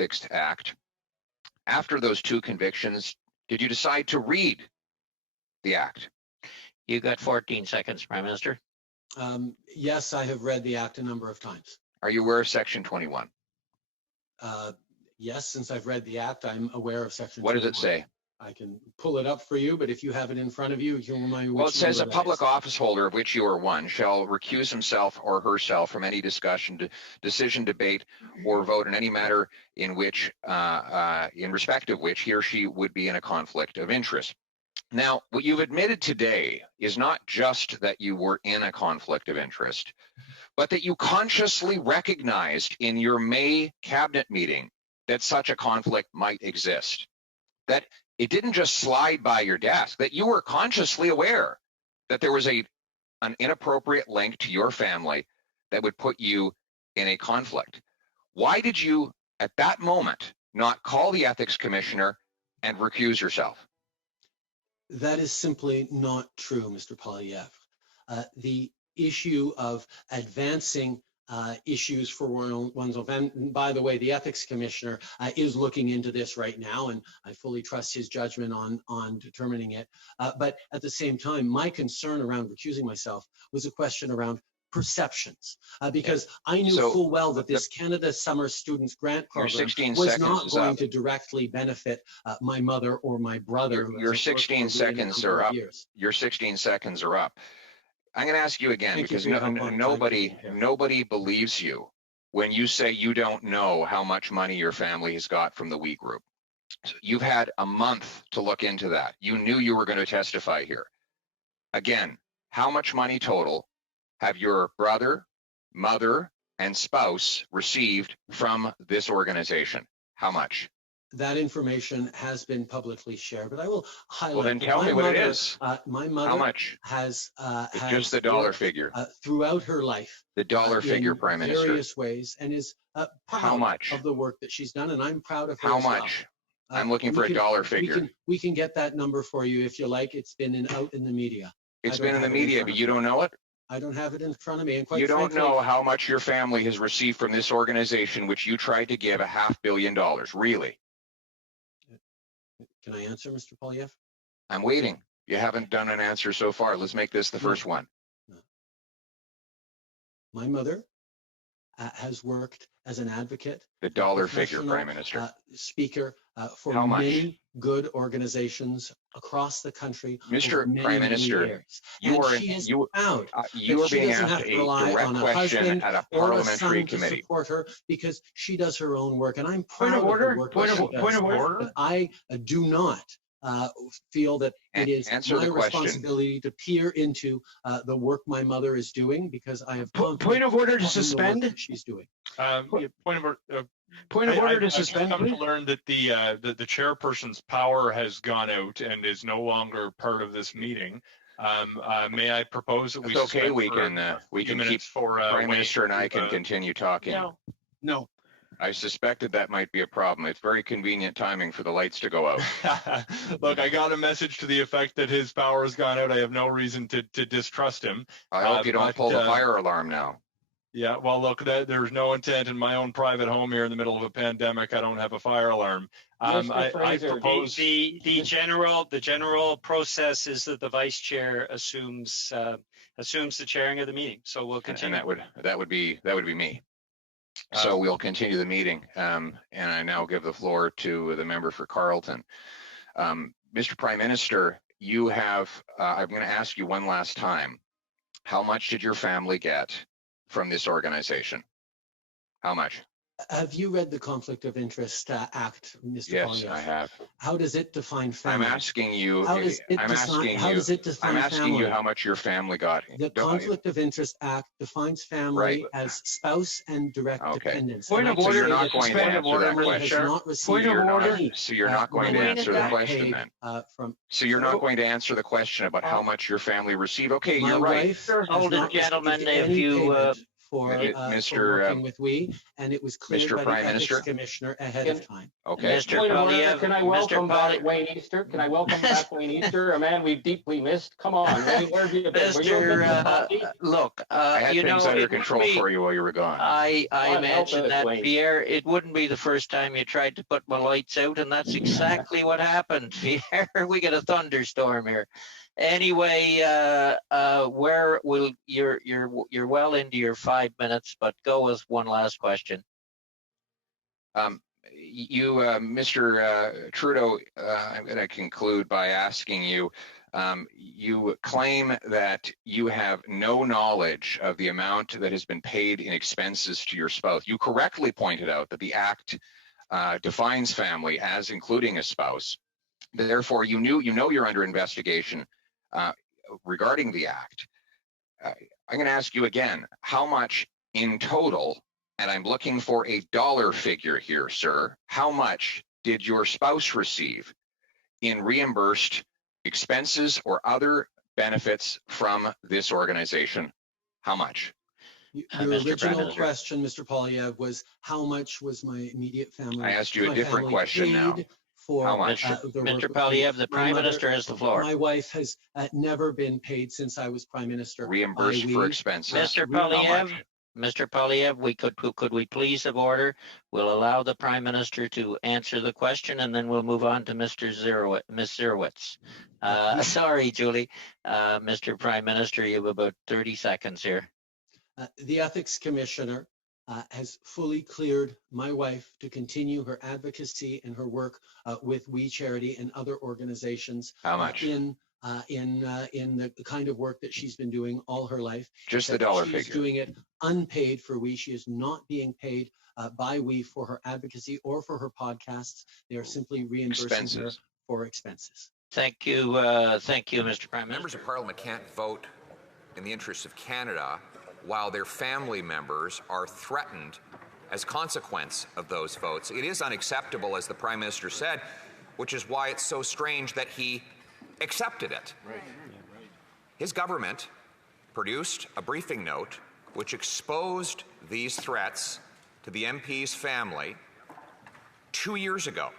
Ethics Act, after those 2 convictions, did you decide to read the act? You got 14 seconds, Prime Minister. Yes, I have read the act a number of times. Are you aware of Section 21? Yes, since I've read the act, I'm aware of Section 21. What does it say? I can pull it up for you, but if you have it in front of you, you can remind me. Well, it says a public office holder, of which you are one, shall recuse himself or herself from any discussion, decision, debate, or vote in any matter in which, in respect of which he or she would be in a conflict of interest. Now, what you've admitted today is not just that you were in a conflict of interest, but that you consciously recognized in your May cabinet meeting that such a conflict might exist. That it didn't just slide by your desk, that you were consciously aware that there was an inappropriate link to your family that would put you in a conflict. Why did you, at that moment, not call the ethics commissioner and recuse yourself? That is simply not true, Mr. Poilievre. The issue of advancing issues for one's own. And by the way, the ethics commissioner is looking into this right now, and I fully trust his judgment on determining it. But at the same time, my concern around recusing myself was a question around perceptions, because I knew full well that this Canada Summer Students Grant Program was not going to directly benefit my mother or my brother. Your 16 seconds are up. Your 16 seconds are up. I'm going to ask you again, because nobody believes you when you say you don't know how much money your family has got from the We Group. So you've had a month to look into that. You knew you were going to testify here. Again, how much money total have your brother, mother, and spouse received from this organization? How much? That information has been publicly shared, but I will highlight. Well, then tell me what it is. My mother how much? has just the dollar figure throughout her life. The dollar figure, Prime Minister. Various ways, and is proud of the work that she's done, and I'm proud of her. How much? I'm looking for a dollar figure. We can get that number for you if you like. It's been out in the media. It's been in the media, but you don't know it? I don't have it in front of me. And quite you don't frankly, know how much your family has received from this organization, which you tried to give $500 million, really? Can I answer, Mr. Poilievre? I'm waiting. You haven't done an answer so far. Let's make this the first one. My mother has worked as an advocate. The dollar figure, Prime Minister. Speaker for many good organizations across the country. Mr. Prime Minister, you are being asked a direct question at a parliamentary committee. Support her because she does her own work, and I'm proud of the work that she does. Point of order. But I do not feel that it is my responsibility to peer into the work my mother is doing, because I have point of order to suspend. She's doing. Point of order to suspend. I've come to learn that the chairperson's power has gone out and is no longer part of this meeting. May I propose that we? It's okay. We can keep. Prime Minister and I can continue talking. No. I suspected that might be a problem. It's very convenient timing for the lights to go out. Look, I got a message to the effect that his power has gone out. I have no reason to distrust him. I hope you don't pull the fire alarm now. Yeah, well, look, there's no intent in my own private home here in the middle of a pandemic. I don't have a fire alarm. I propose the general process is that the vice chair assumes the chairing of the meeting. So we'll continue. And that would be me. So we'll continue the meeting, and I now give the floor to the member for Carleton. Mr. Prime Minister, you have, I'm going to ask you one last time, how much did your family get from this organization? How much? Have you read the Conflict of Interest Act, Mr. Yes, Poilievre? I have. How does it define family? I'm asking you. How does it define I'm asking you how much your family got. The Conflict of Interest Act defines family as spouse and direct dependents. Point of order. So you're not going to answer that question. Point of order. So you're not going to answer the question then. So you're not going to answer the question about how much your family received. Okay, you're right. Older gentlemen, if you for Mr. working with we, and it was cleared Mr. by Prime the ethics Minister? commissioner ahead of time. Okay. Mr. Point of order, Poilievre, can I Mr. welcome back Poilievre, Wayne Easter? Can I welcome back Wayne Easter, a man we've deeply missed? Come on, Wayne, where have you been? Were you a bit of a puppy? look, I had you things know, under it wouldn't control be, for you while you were gone. I God help imagine us, that, Wayne. Pierre, it wouldn't be the first time you tried to put my lights out, and that's exactly what happened, Pierre. We got a thunderstorm here. Anyway, where will you're well into your 5 minutes, but go with one last question. Mr. Trudeau, I'm going to conclude by asking you, you claim that you have no knowledge of the amount that has been paid in expenses to your spouse. You correctly pointed out that the Act defines family as including a spouse. Therefore, you know you're under investigation regarding the Act. I'm going to ask you again, how much in total, and I'm looking for a dollar figure here, sir, how much did your spouse receive in reimbursed expenses or other benefits from this organization? How much? Your Mr. Prime original Minister. question, Mr. Poilievre, was how much was my immediate family? I asked you a my different family question now. paid for How much? the work Mr. with me? Poilievre, the My Prime mother- Minister has the floor. My wife has never been paid since I was Prime Minister. Reimbursed by for we. expenses. Mr. How Poilievre, much? Mr. Poilievre, could we please have order? We'll allow the Prime Minister to answer the question, and then we'll move on to Ms. Zerowitz. Sorry, Julie. Mr. Prime Minister, you have about 30 seconds here. The ethics commissioner has fully cleared my wife to continue her advocacy and her work with We Charity and other organizations How much? in the kind of work that she's been doing all her life. Just the That dollar she's figure. doing it unpaid for We. She is not being paid by We for her advocacy or for her podcasts. They are simply reimbursing her Expenses. for expenses. Thank you, Mr. Prime Members Minister. of Parliament can't vote in the interests of Canada while their family members are threatened as consequence of those votes. It is unacceptable, as the Prime Minister said, which is why it's so strange that he accepted it. Right. His government produced a briefing note which exposed these threats to the MP's family 2 years ago.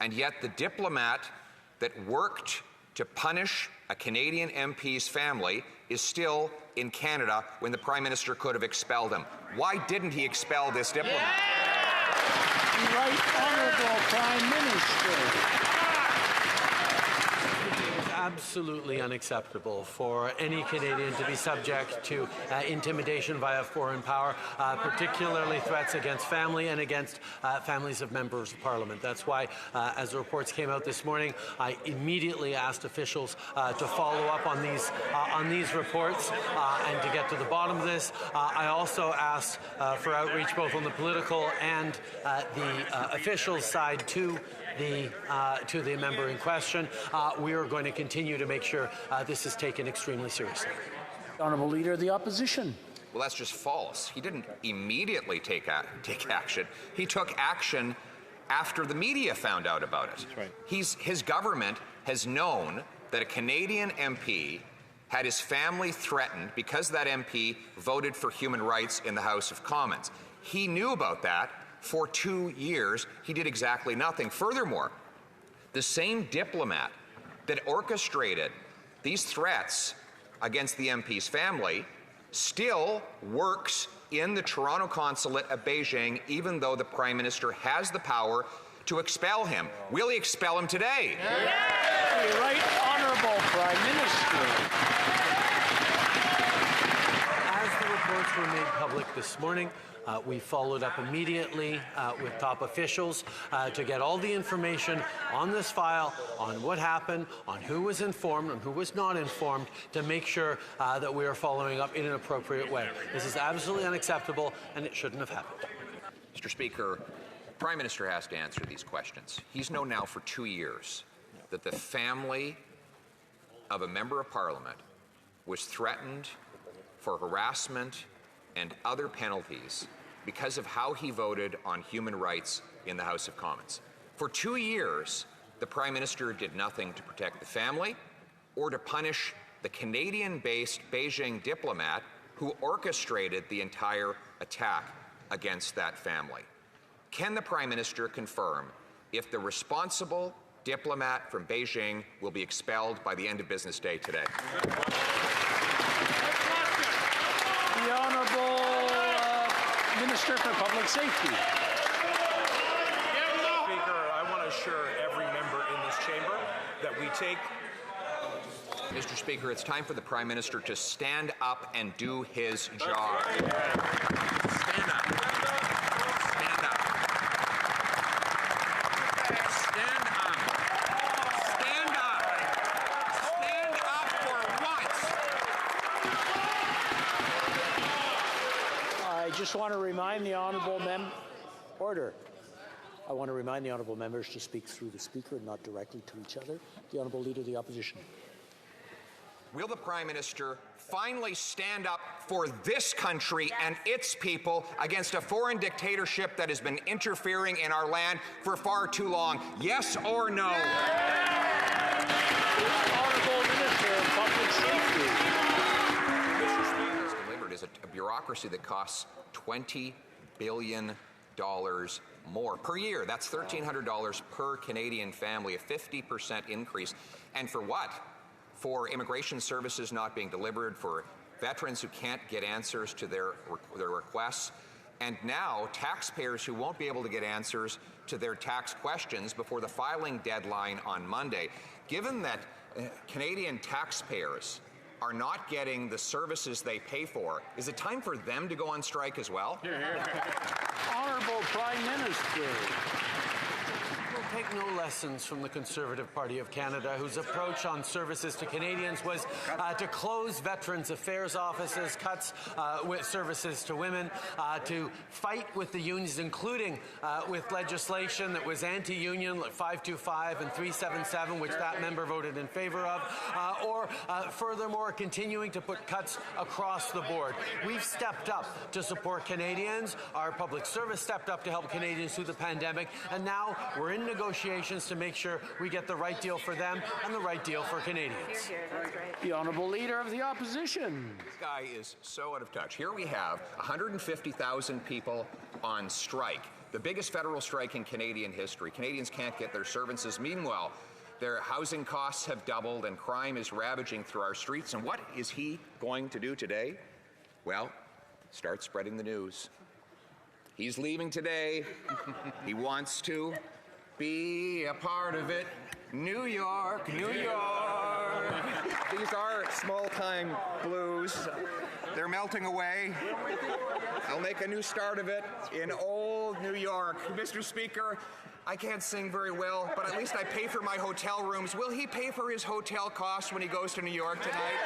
And yet the diplomat that worked to punish a Canadian MP's family is still in Canada when the Prime Minister could have expelled him. Why didn't he expel this diplomat? The Right Honourable Prime Minister. It is absolutely unacceptable for any Canadian to be subject to intimidation via foreign power, particularly threats against family and against families of members of Parliament. That's why, as the reports came out this morning, I immediately asked officials to follow up on these reports and to get to the bottom of this. I also asked for outreach both on the political and the officials side to the member in question. We are going to continue to make sure this is taken extremely seriously. Honourable Leader of the Opposition. Well, that's just false. He didn't immediately take action. He took action after the media found out about it. That's right. His government has known that a Canadian MP had his family threatened because that MP voted for human rights in the House of Commons. He knew about that. For 2 years, he did exactly nothing. Furthermore, the same diplomat that orchestrated these threats against the MP's family still works in the Toronto consulate at Beijing, even though the Prime Minister has the power to expel him. Will he expel him today? Yeah. The Right Honourable Prime Minister. As the reports were made public this morning, we followed up immediately with top officials to get all the information on this file, on what happened, on who was informed and who was not informed, to make sure that we are following up in an appropriate way. This is absolutely unacceptable, and it shouldn't have happened. Mr. Speaker, the Prime Minister has to answer these questions. He's known now for 2 years that the family of a member of Parliament was threatened for harassment and other penalties because of how he voted on human rights in the House of Commons. For 2 years, the Prime Minister did nothing to protect the family or to punish the Canadian-based Beijing diplomat who orchestrated the entire attack against that family. Can the Prime Minister confirm if the responsible diplomat from Beijing will be expelled by the end of business day today? The Honourable Minister for Public Safety. Speaker, I want to assure every member in this chamber that we take... Mr. Speaker, it's time for the Prime Minister to stand up and do his job. Stand up. Stand up. Stand up. Stand up. Stand up for once. I just want to remind the Honourable Order. I want to remind the Honourable members to speak through the Speaker and not directly to each other. The Honourable Leader of the Opposition. Will the Prime Minister finally stand up for this country and its people against a foreign dictatorship that has been interfering in our land for far too long? Yes or no? Honourable Minister of Public Safety. Mr. Speaker, is delivered is a bureaucracy that costs $20 billion more per year. That's $1,300 per Canadian family, a 50% increase. And for what? For immigration services not being delivered, for veterans who can't get answers to their requests, and now taxpayers who won't be able to get answers to their tax questions before the filing deadline on Monday. Given that Canadian taxpayers are not getting the services they pay for, is it time for them to go on strike as well? Honourable Prime Minister. We'll take no lessons from the Conservative Party of Canada, whose approach on services to Canadians was to close Veterans Affairs offices, cuts with services to women, to fight with the unions, including with legislation that was anti-union, like 525 and 377, which that member voted in favour of, or furthermore, continuing to put cuts across the board. We've stepped up to support Canadians. Our public service stepped up to help Canadians through the pandemic, and now we're in negotiations to make sure we get the right deal for them and the right deal for Canadians. The Honourable Leader of the Opposition. This guy is so out of touch. Here we have 150,000 people on strike, the biggest federal strike in Canadian history. Canadians can't get their services. Meanwhile, their housing costs have doubled and crime is ravaging through our streets. And what is he going to do today? Well, start spreading the news. He's leaving today. He wants to be a part of it. New York, New York. These are small-time blues. They're melting away. I'll make a new start of it in old New York. Mr. Speaker, I can't sing very well, but at least I pay for my hotel rooms. Will he pay for his hotel costs when he goes to New York tonight?